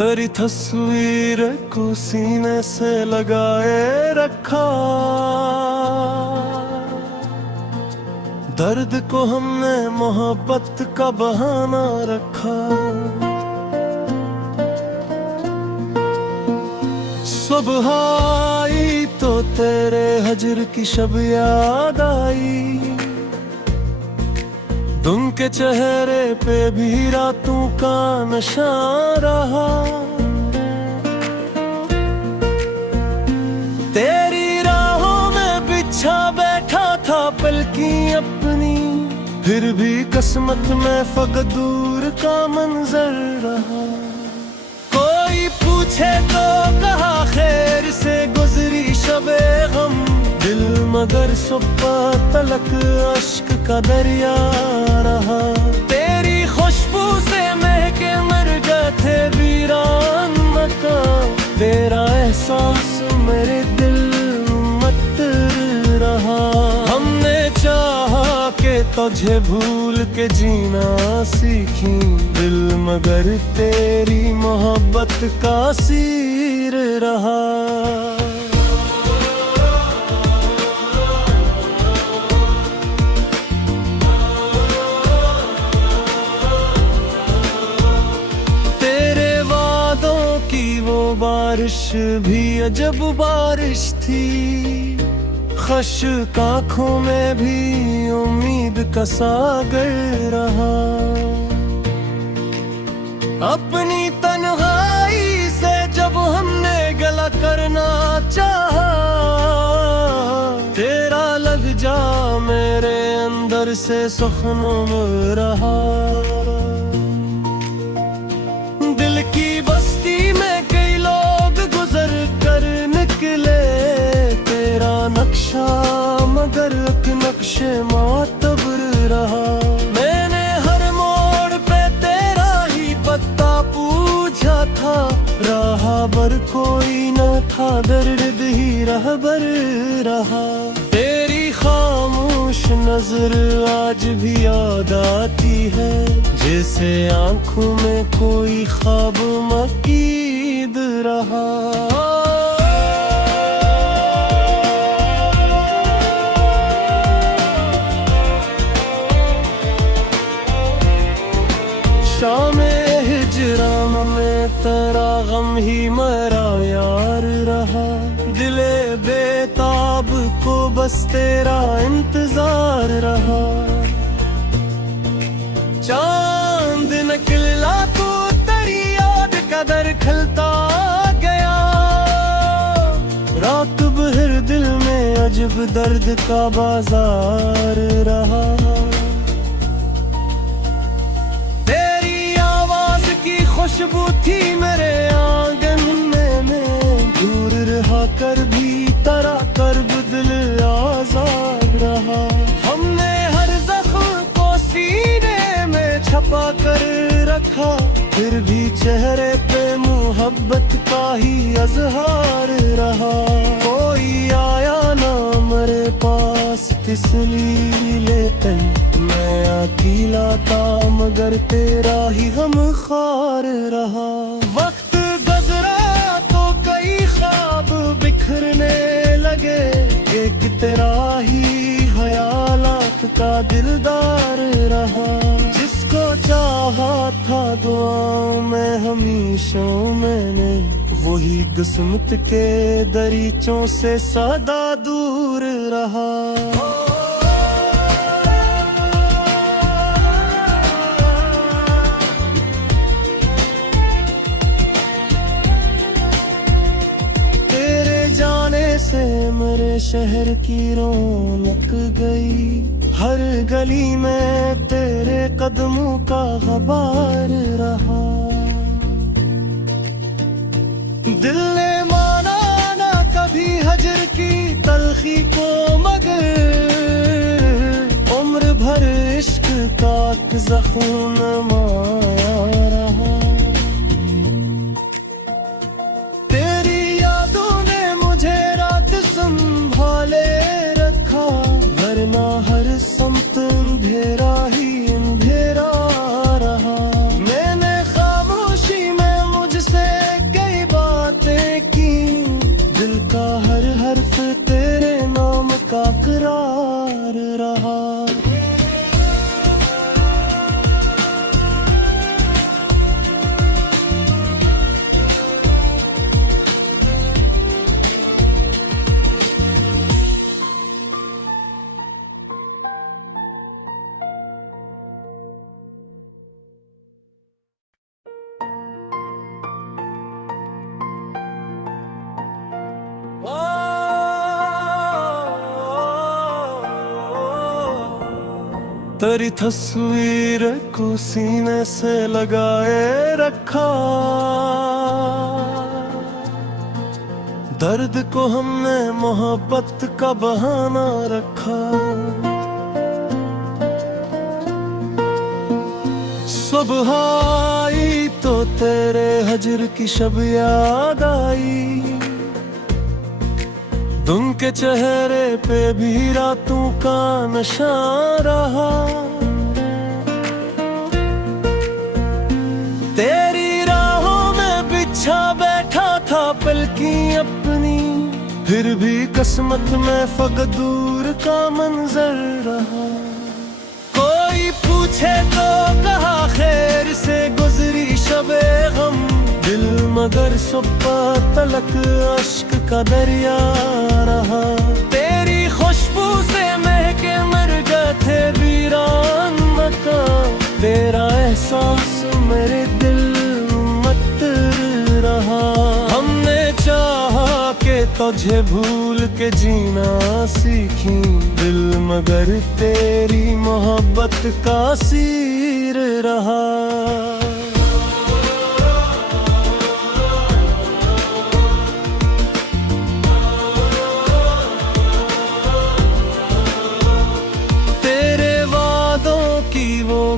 तेरी तस्वीर को सीने से लगाए रखा, दर्द को हमने मोहब्बत का बहाना रखा। सुबह आई तो तेरे हजर की शब याद आई, तुम के चेहरे पे भी रातों का नशा रहा। तेरी राहों में बिछा बैठा था पलकी अपनी, फिर भी किस्मत में फकत दूर का मंजर रहा। कोई पूछे तो कहा खैर से गुजरी शबे गम, दिल मगर सुबह तलक अश्क का दरिया रहा। तेरी खुशबू से महके मर गए थे वीरान मकान, तेरा एहसास मेरे दिल मत रहा। हमने चाहा के तुझे भूल के जीना सीखी, दिल मगर तेरी मोहब्बत का सीर रहा। बारिश भी अजब बारिश थी, खश्क आँखों में भी उम्मीद का सागर रहा। अपनी तन्हाई से जब हमने गला करना चाहा, तेरा लग जा मेरे अंदर से सुखनुम रहा। दिल की बस्ती में तेरा नक्शा मगर एक नक्शे मातबर रहा। मैंने हर मोड़ पे तेरा ही पत्ता पूछा था, राहबर कोई न था, दर्द ही रहबर रहा। तेरी खामोश नजर आज भी याद आती है, जैसे आंखों में कोई ख्वाब मकीद रहा। शामे हिजरा में तेरा गम ही मेरा यार रहा। दिले बेताब को बस तेरा इंतजार रहा। चांद निकला तो तेरी याद का दर खिलता गया, रात भर दिल में अजब दर्द का बाजार रहा। खुशबू थी मेरे आंगन में, दूर रहा कर भी तरा कर दिल आजाद रहा। हमने हर जख्म को सीने में छपा कर रखा, फिर भी चेहरे पे मोहब्बत का ही अजहार रहा। कोई आया ना मेरे पास तिसली लेते, मैं अकेला था मगर तेरा ही गम खार रहा। वक्त गुजरा तो कई ख्वाब बिखरने लगे, एक तेरा ही ख्यालात का दिलदार रहा। जिसको चाहा था दुआओं में हमेशा मैंने, वही किस्मत के दरीचों से सदा दूर रहा। से मेरे शहर की रौनक गई, हर गली में तेरे कदमों का गबार रहा। दिल ने माना ना कभी हजर की तलखी को, मगर उम्र भर इश्क का जख्म माया रहा। हर समत अंधेरा ही अंधेरा रहा। मैंने खामोशी में मुझसे का हर हर्फ तेरे नाम का करार रहा। तेरी तस्वीर को सीने से लगाए रखा, दर्द को हमने मोहब्बत का बहाना रखा। सुबह आई तो तेरे हजर की शब याद आई, उनके चेहरे पे भी रातों का नशा रहा। तेरी राहों में बिछा बैठा था पलकी अपनी, फिर भी किस्मत में फकत दूर का मंजर रहा। कोई पूछे तो कहा खैर से गुजरी शबे गम, दिल मगर सुबह तलक अश्क का दरिया रहा। तेरी खुशबू से महके मर गए थे वीरान मकान, तेरा एहसास मेरे दिल मत रहा। हमने चाहा के तुझे भूल के जीना सीखी, दिल मगर तेरी मोहब्बत का सीर रहा।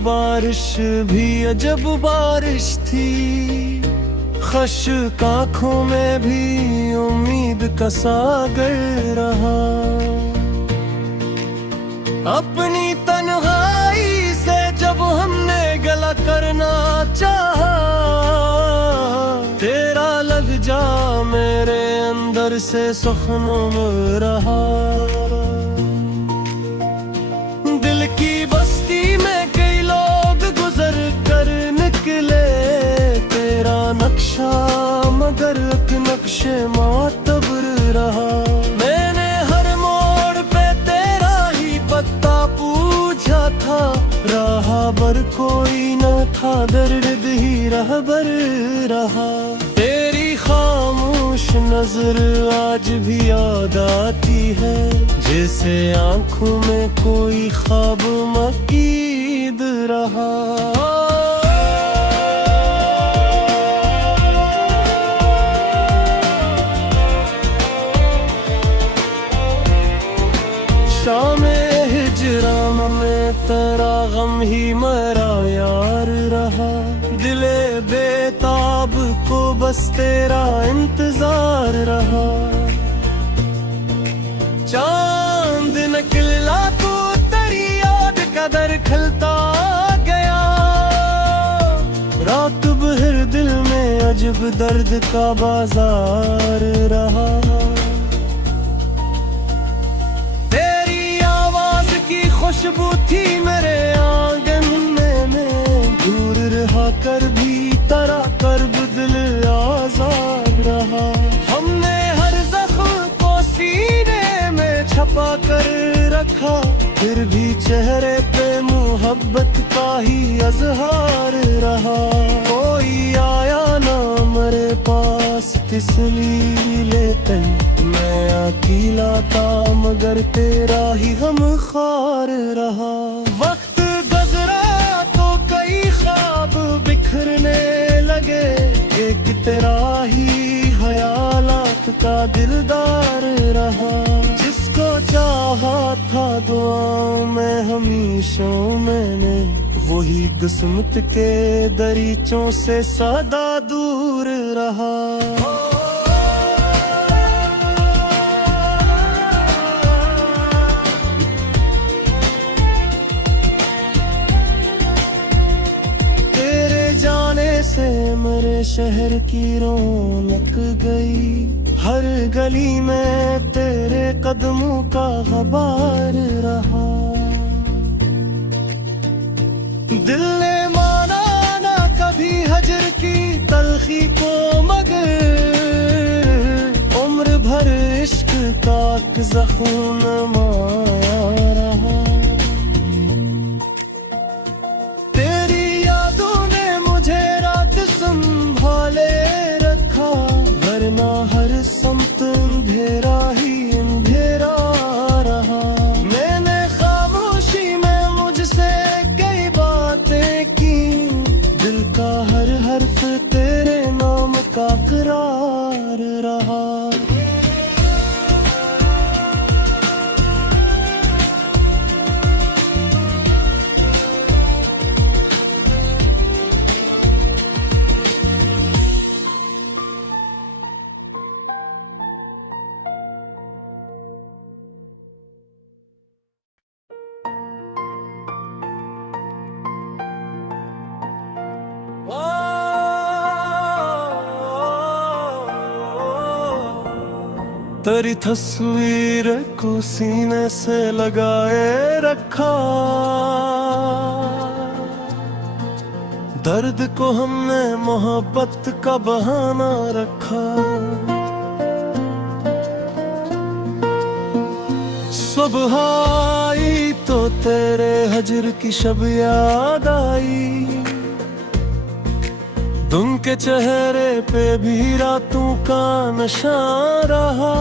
बारिश भी अजब बारिश थी, खश्क आँखों में भी उम्मीद का सागर रहा। अपनी तन्हाई से जब हमने गला करना चाहा, तेरा लग जा मेरे अंदर से सुखनुम रहा। दिल की बस्ती में तेरा नक्शा मगर एक नक्शे मातबर रहा। मैंने हर मोड़ पे तेरा ही पत्ता पूछा था, राहबर कोई न था दर्द ही रहबर रहा। तेरी खामोश नजर आज भी याद आती है, जैसे आंखों में कोई ख्वाब मकीद रहा। शामे हिजरान में तेरा गम ही मेरा यार रहा। दिले बेताब को बस तेरा इंतजार रहा। चांद निकला तो तेरी याद का दर खलता गया, रात भर दिल में अजब दर्द का बाजार रहा। खुशबू थी मेरे आंगन में, दूर रहा कर भी तरा कर दिल आजाद रहा। हमने हर जख्म को सीने में छपा कर रखा, फिर भी चेहरे पे मोहब्बत का ही अजहार रहा। कोई आया ना मेरे पास तिसली लेकर, मैं अकेला था मगर तेरा ही गम खार रहा। वक्त गुजरा तो कई ख्वाब बिखरने लगे, एक तेरा ही ख्यालात का दिलदार रहा। जिसको चाहा था दुआओं में हमेशा मैंने, वही किस्मत के दरीचों से सदा दूर रहा। से मेरे शहर की रौनक गई, हर गली में तेरे कदमों का ग़बार रहा। दिल ने माना ना कभी हजर की तलखी को, मगर उम्र भर इश्क का ज़ख़ून माया रहा। तेरी यादों ने मुझे रात संभाले रखा, वरना हर समत अंधेरा ही अंधेरा रहा। मैंने खामोशी में मुझसे कई बातें की, दिल का हर हर्फ तेरे नाम का करार रहा। तेरी तस्वीर को सीने से लगाए रखा, दर्द को हमने मोहब्बत का बहाना रखा। सुबह आई तो तेरे हजर की शब याद आई, तुम के चेहरे पे भी रातों का नशा रहा।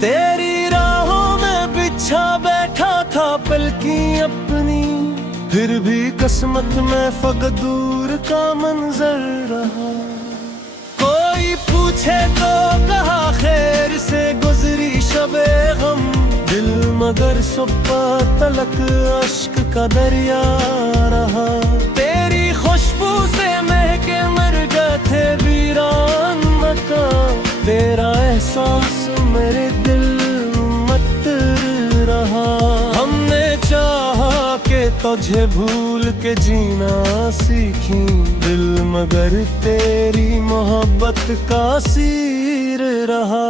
तेरी राहों में बिछा बैठा था पलकी अपनी, फिर भी किस्मत में फकत दूर का मंजर रहा। कोई पूछे तो कहा खैर से गुजरी शबे गम, दिल मगर सुबह तलक अश्क का दरिया रहा। तेरी खुशबू से महके मर गए थे वीरान मकान, तेरा एहसास मेरे दिल मत रहा। हमने चाहा कि तुझे भूल के जीना सीखी, दिल मगर तेरी मोहब्बत का सीर रहा।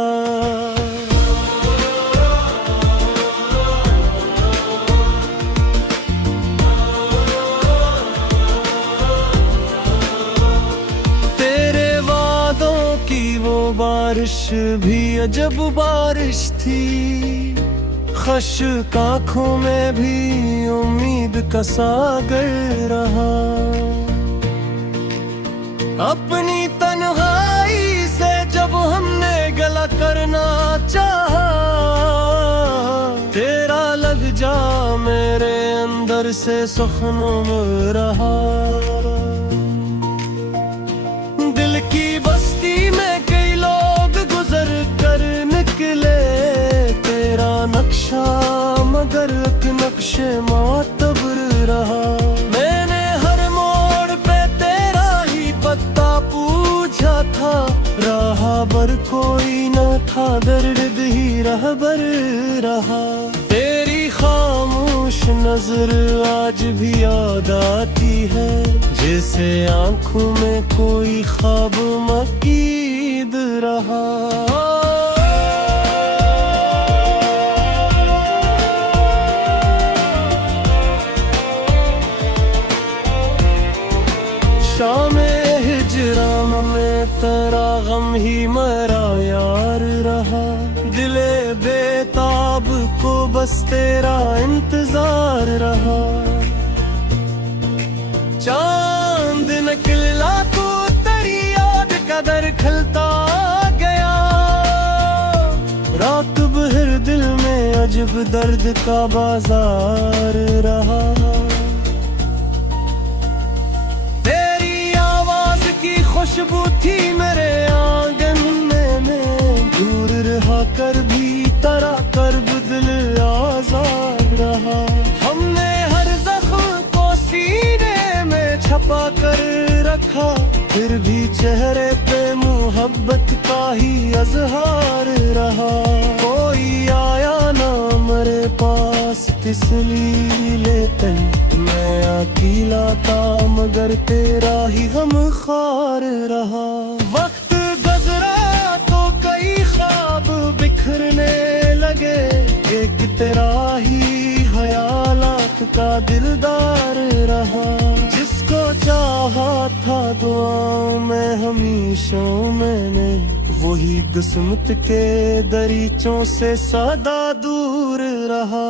बारिश भी अजब बारिश थी, खश्क आँखों में भी उम्मीद का सागर रहा। अपनी तन्हाई से जब हमने गला करना चाहा, तेरा लग जा मेरे अंदर से सुखनम रहा। दिल की बस्ती में तेरा नक्शा मगर नक्शे मातबर रहा। मैंने हर मोड़ पे तेरा ही पता पूछा था, राहबर कोई न था दर्द ही रहबर रहा। तेरी खामोश नजर आज भी याद आती है, जैसे आंखों में कोई ख्वाब मकीद रहा। शामे हिजरान में तेरा गम ही मेरा यार रहा। दिले बेताब को बस तेरा इंतजार रहा। चांद निकला तो तेरी याद का दर खलता गया, रात भर दिल में अजब दर्द का बाजार रहा। खुशबू थी मेरे आंगन में, दूर रहा कर भी तरा कर दिल आजाद रहा। हमने हर जख्म को सीने में छपा कर रखा, फिर भी चेहरे पे मोहब्बत का ही अजहार रहा। कोई आया ना मेरे पास इसलिए लेते मैं अकेला था मगर तेरा ही हम खार रहा। वक्त गुजरा तो कई ख्वाब बिखरने लगे, एक तेरा ही ख्यालात का दिलदार रहा। जिसको चाहा था दुआओं में हमेशा मैंने, वही किस्मत के दरीचों से सदा दूर रहा।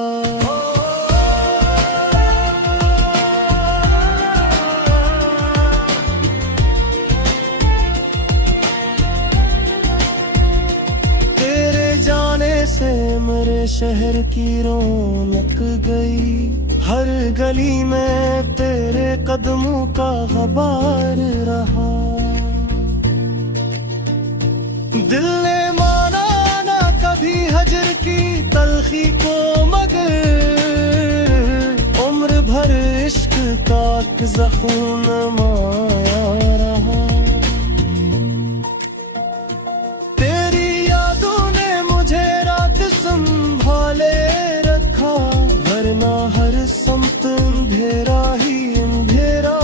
तेरे जाने से मेरे शहर की रौनक गई, हर गली में तेरे कदमों का ग़बार रहा। दिल ने माना ना कभी हजर की तलखी को, मगर उम्र भर इश्क का ज़ख़ून माया रहा। तेरी यादों ने मुझे रात संभाले रखा, वरना हर समत अंधेरा ही अंधेरा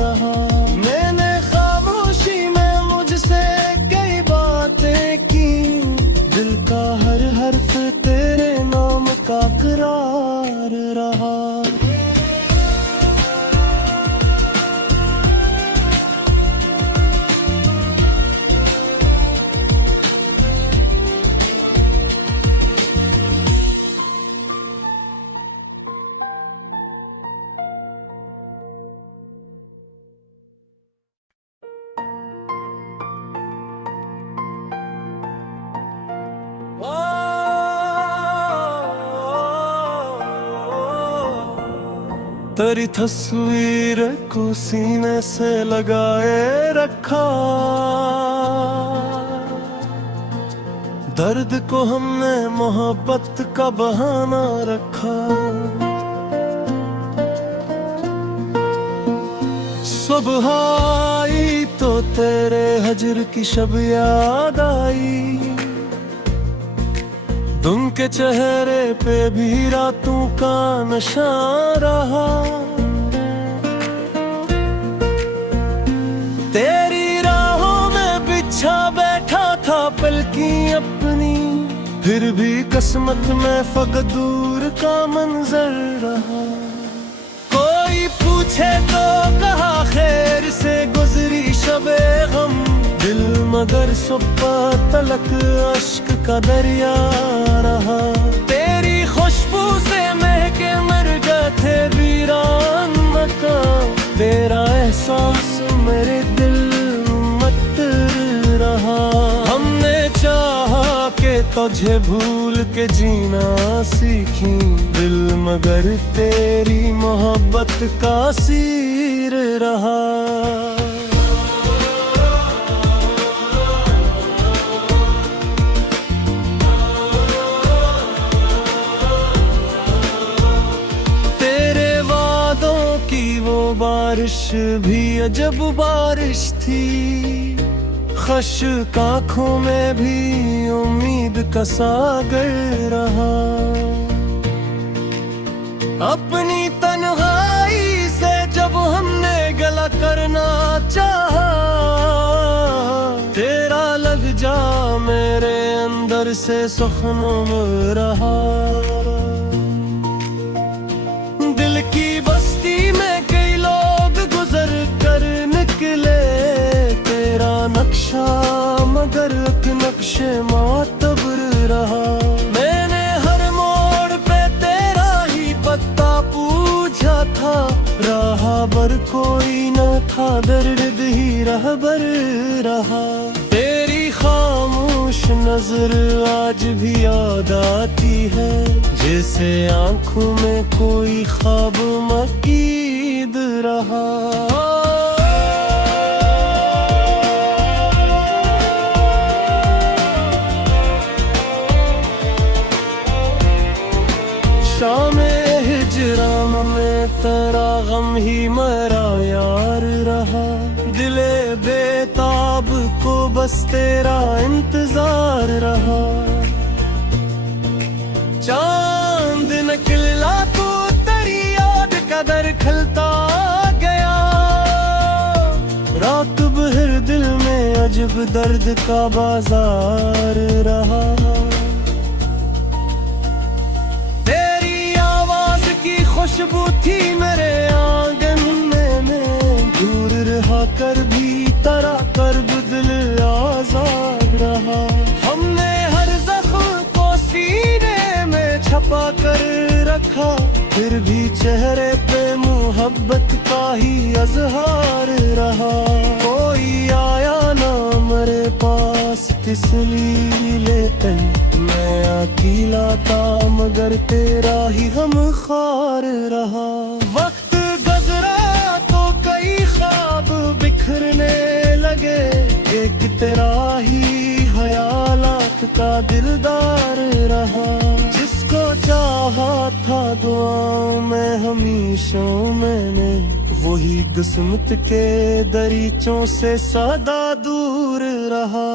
रहा। मैंने खामोशी में मुझसे कई बातें की, दिल का हर हर्फ तेरे नाम का करार रहा। तेरी तस्वीर को सीने से लगाए रखा, दर्द को हमने मोहब्बत का बहाना रखा। सुबह आई तो तेरे हजर की शब याद आई, तुम के चेहरे पे भी रातों का नशा रहा। तेरी राहों में बिछा बैठा था पलकी अपनी, फिर भी किस्मत में फकत दूर का मंजर रहा। कोई पूछे तो कहा खैर से गुजरी शबे गम, दिल मगर सुबह तलक अश्क का दरिया रहा। तेरी खुशबू से महके मर गए थे वीरान मकान, तेरा एहसास मेरे दिल मत रहा। हमने चाहा के तुझे भूल के जीना सीखी, दिल मगर तेरी मोहब्बत का सीर रहा। बारिश भी अजब बारिश थी, खश्क आँखों में भी उम्मीद का सागर रहा। अपनी तन्हाई से जब हमने गला करना चाहा, तेरा लग जा मेरे अंदर से सुखनम रहा। दिल की बस्ती में तेरा नक्शा मगर एक नक्शे मातबर रहा। मैंने हर मोड़ पे तेरा ही पत्ता पूछा था, राहबर कोई न था दर्द ही रहबर रहा। तेरी खामोश नजर आज भी याद आती है, जैसे आंखों में कोई ख्वाब मकीद रहा। तेरा गम ही मेरा यार रहा, दिले बेताब को बस तेरा इंतजार रहा। चांद निकला खिलता गया। रात भर दिल में अजब दर्द का बाजार रहा। तेरी आवाज की खुशबू थी मेरे आंगन में, दूर रहा कर भी तरा कर दिल आजाद रहा। हमने हर जख्म को सीने में छपा कर रखा, फिर भी चेहरे पे मोहब्बत का ही अजहार रहा। कोई आया ना मेरे पास तिसली लेकर, मैं अकेला था मगर तेरा ही हम खार रहा। वक्त गुजरा तो कई ख्वाब बिखरने लगे, एक तेरा ही ख्यालात का दिलदार रहा। जिसको चाहा था दुआओं में हमेशा मैंने, वही किस्मत के दरीचों से सदा दूर रहा।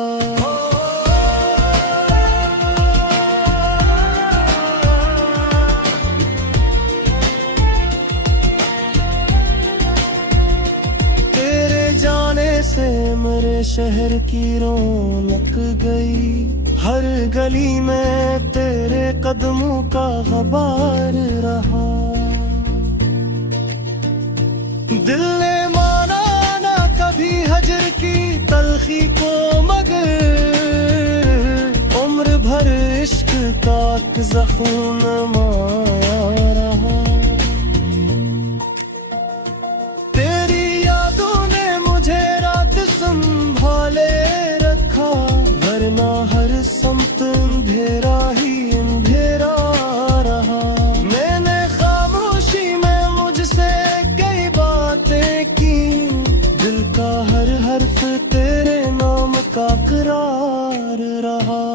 से मेरे शहर की रौनक गई, हर गली में तेरे कदमों का गबार रहा। दिल ने माना ना कभी हजर की तलखी को, मगर उम्र भर इश्क का जख्म माया रहा। संभाले रखा, वरना हर समत अंधेरा ही अंधेरा रहा। मैंने खामोशी में मुझसे कई बातें की, दिल का हर हर्फ तेरे नाम का करार रहा।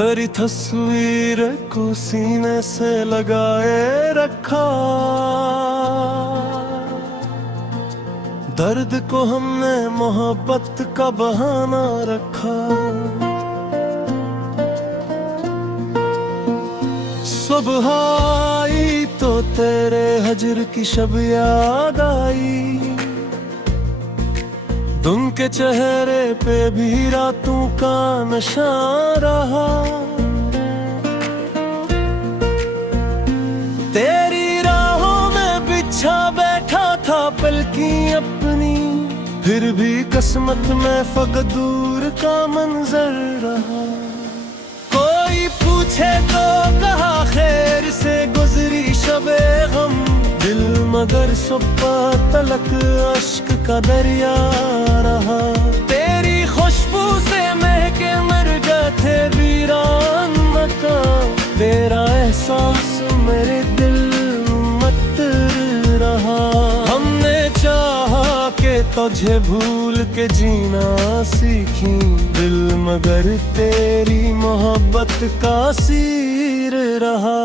तेरी तस्वीर को सीने से लगाए रखा, दर्द को हमने मोहब्बत का बहाना रखा। सुबह आई तो तेरे हजर की शब याद आई, तुम के चेहरे पे भी रातों का नशा रहा। तेरी राहों में बिछा बैठा था पलकी अपनी, फिर भी किस्मत में फकत दूर का मंजर रहा। कोई पूछे तो कहा खैर से गुजरी शबे गम, दिल मगर सुबह तलक अश्क का दरिया रहा। तेरी खुशबू से महके मर गए थे वीरान मकान, तेरा एहसास मेरे दिल मत रहा। हमने चाहा के तुझे भूल के जीना सीखी, दिल मगर तेरी मोहब्बत का सीर रहा।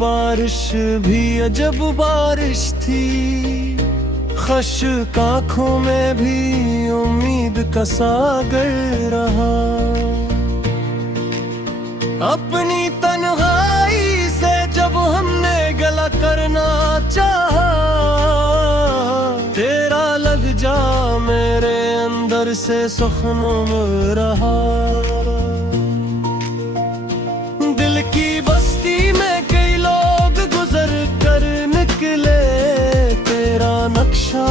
बारिश भी अजब बारिश थी, खश्क आँखों में भी उम्मीद का सागर रहा। अपनी तन्हाई से जब हमने गला करना चाहा, तेरा लग जा मेरे अंदर से सुखनम रहा। दिल की बस्ती में कई लोग गुजर कर निकले, तेरा नक्शा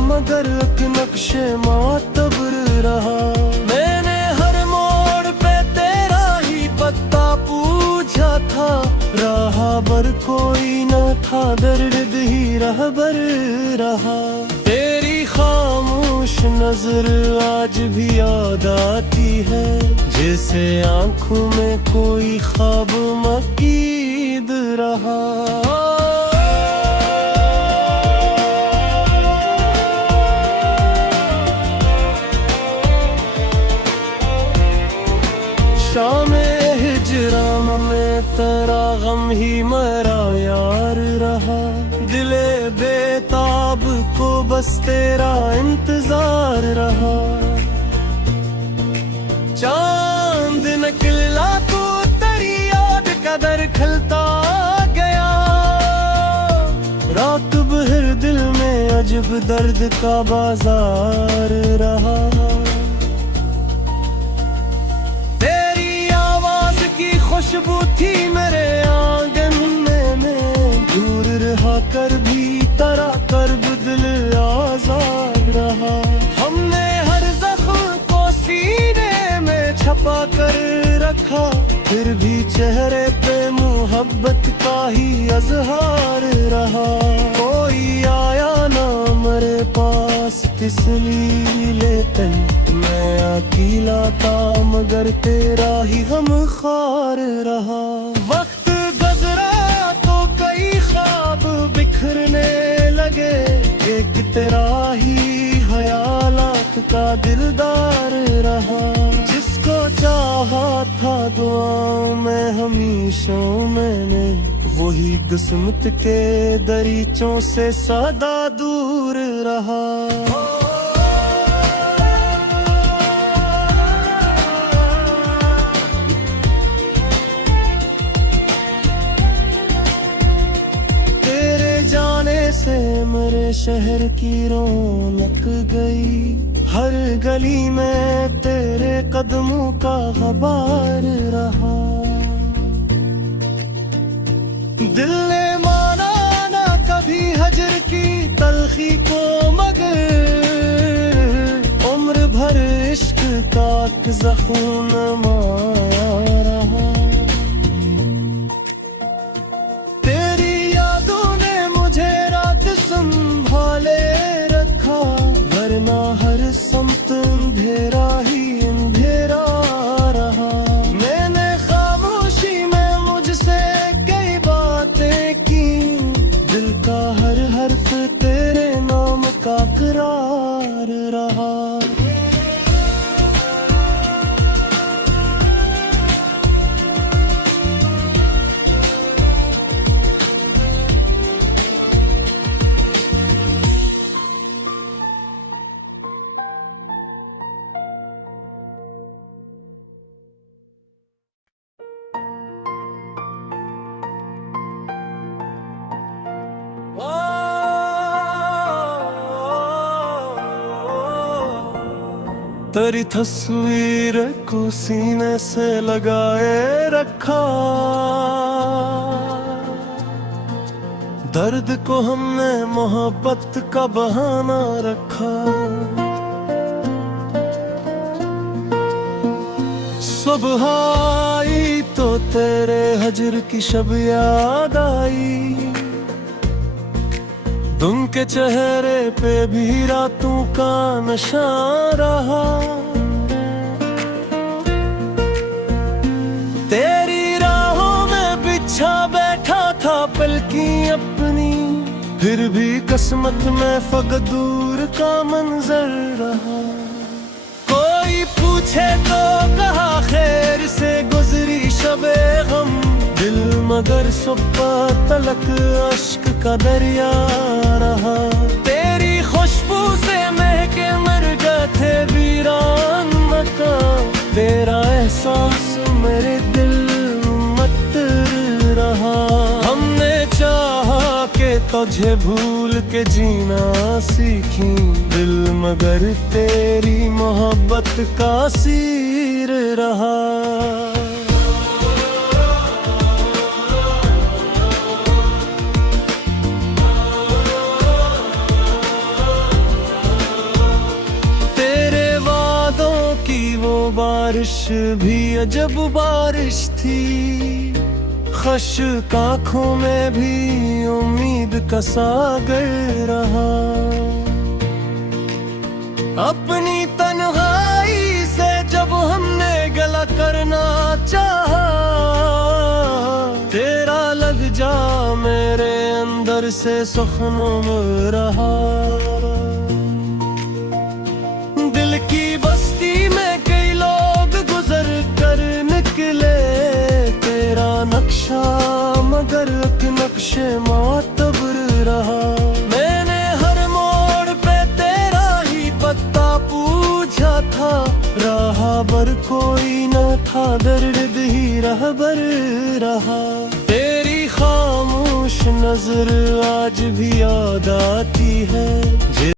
मगर एक नक्शे मातबर रहा। मैंने हर मोड़ पे तेरा ही पत्ता पूछा था, राहबर कोई न था, दर्द ही रहबर रहा। तेरी खामोश नजर आज भी याद आती है, जैसे आंखों में कोई ख्वाब मकीद रहा। शामे हिजरा में तेरा गम ही मेरा यार रहा, दिले बेताब को बस तेरा इंतजार रहा। चांद निकला तो तेरी याद का दर खिलता गया, रात भर दिल में अजब दर्द का बाजार रहा। खुशबू थी मेरे आंगन में, दूर रहा कर भी तरा कर दिल आजाद रहा। हमने हर जख्म को सीने में छपा कर रखा, फिर भी चेहरे पे मोहब्बत का ही अजहार रहा। कोई आया ना मेरे पास तिसली लेते, मैं अकेला था मगर तेरा ही गम खार रहा। वक्त गुजरा तो कई ख्वाब बिखरने लगे, एक तेरा ही ख्यालात का दिलदार रहा। जिसको चाहा था दुआओं में हमेशा मैंने, वही किस्मत के दरीचों से सदा दूर रहा। से मेरे शहर की रौनक गई, हर गली में तेरे कदमों का गबार रहा। दिल ने माना ना कभी हजर की तलखी को, मगर उम्र भर इश्क का जख्म माया रहा। संभाले रखा, वरना हर समत अंधेरा ही अंधेरा रहा। मैंने खामोशी में मुझसे कई बातें की, दिल का हर हर्फ तेरे नाम का करार रहा। तेरी तस्वीर को सीने से लगाए रखा, दर्द को हमने मोहब्बत का बहाना रखा। सुबह आई तो तेरे हजर की शब याद आई, उनके चेहरे पे भी रातों का नशा रहा। तेरी राहों में बिछा बैठा था पलकी अपनी, फिर भी किस्मत में फकत दूर का मंजर रहा। कोई पूछे तो कहा खैर से गुजरी शबे गम, दिल मगर सुबह तलक अश्क का दरिया रहा। तेरी खुशबू से महके मर गए थे वीरान मकान, तेरा एहसास मेरे दिल मत रहा। हमने चाहा के तुझे भूल के जीना सीखी, दिल मगर तेरी मोहब्बत का सीर रहा। बारिश भी अजब बारिश थी, खश्क आँखों में भी उम्मीद का सागर रहा। अपनी तन्हाई से जब हमने गला करना चाहा, तेरा लहजा मेरे अंदर से सुखनुम रहा। दिल की बस्ती में कई लोग गुजर कर निकले, तेरा नक्शा मगर एक नक्शे मातबर रहा। मैंने हर मोड़ पे तेरा ही पत्ता पूछा था, राहबर कोई न था, दर्द ही रहबर रहा। तेरी खामोश नजर आज भी याद आती है।